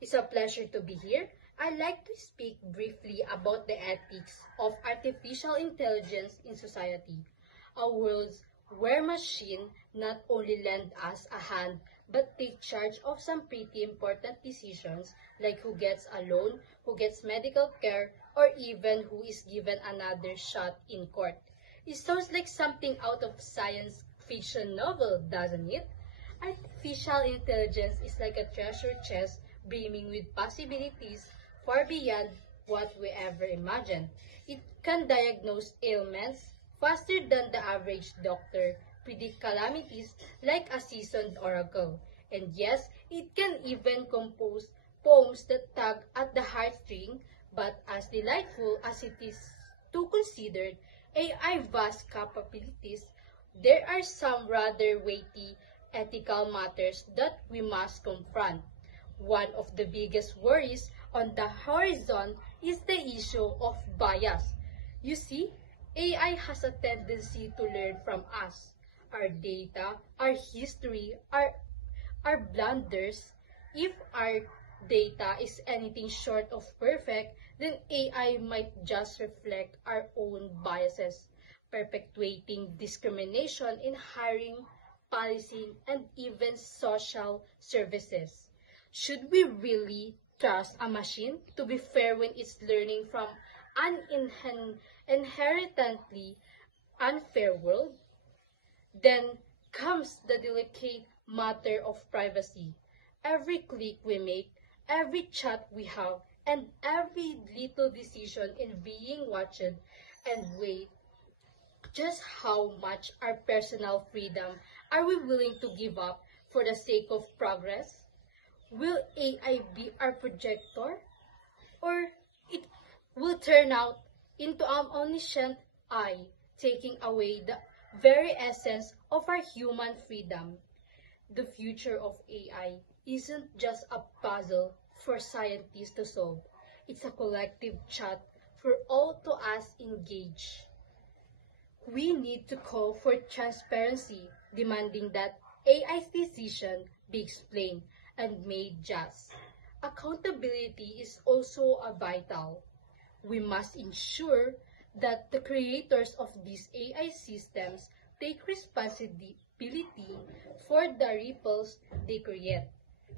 It's a pleasure to be here. I'd like to speak briefly about the ethics of artificial intelligence in society, a world where machines not only lend us a hand but take charge of some pretty important decisions like who gets a loan, who gets medical care, or even who is given another shot in court. It sounds like something out of science fiction novel, doesn't it? Artificial intelligence is like a treasure chest brimming with possibilities far beyond what we ever imagined. It can diagnose ailments faster than the average doctor, predict calamities like a seasoned oracle. And yes, it can even compose poems that tug at the heartstring, but as delightful as it is to consider AI vast capabilities, there are some rather weighty ethical matters that we must confront. One of the biggest worries on the horizon is the issue of bias. You see, AI has a tendency to learn from us. Our data, our history, our blunders. If our data is anything short of perfect, then AI might just reflect our own biases, perpetuating discrimination in hiring, policy, and even social services. Should we really trust a machine to be fair when it's learning from an inherently unfair world? Then comes the delicate matter of privacy. Every click we make, every chat we have, and every little decision is being watched. And wait, just how much our personal freedom are we willing to give up for the sake of progress? Will AI be our projector? Or it will turn out into an omniscient eye, taking away the very essence of our human freedom? The future of AI isn't just a puzzle for scientists to solve. It's a collective chat for all to us engage. We need to call for transparency, demanding that AI's decision be explained and made just. Accountability is also a vital. We must ensure that the creators of these AI systems take responsibility for the ripples they create.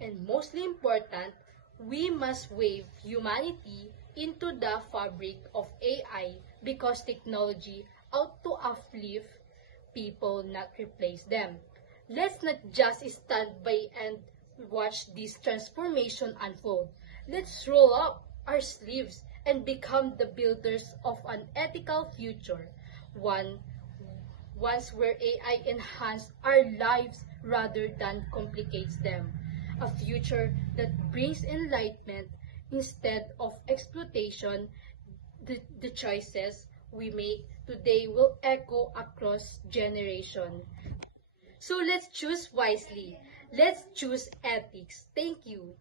And mostly important, we must weave humanity into the fabric of AI because technology ought to uplift people, not replace them. Let's not just stand by and watch this transformation unfold. Let's roll up our sleeves and become the builders of an ethical future, one ones where AI enhances our lives rather than complicates them. A future that brings enlightenment instead of exploitation. The choices we make today will echo across generations. So let's choose wisely. Let's choose ethics. Thank you.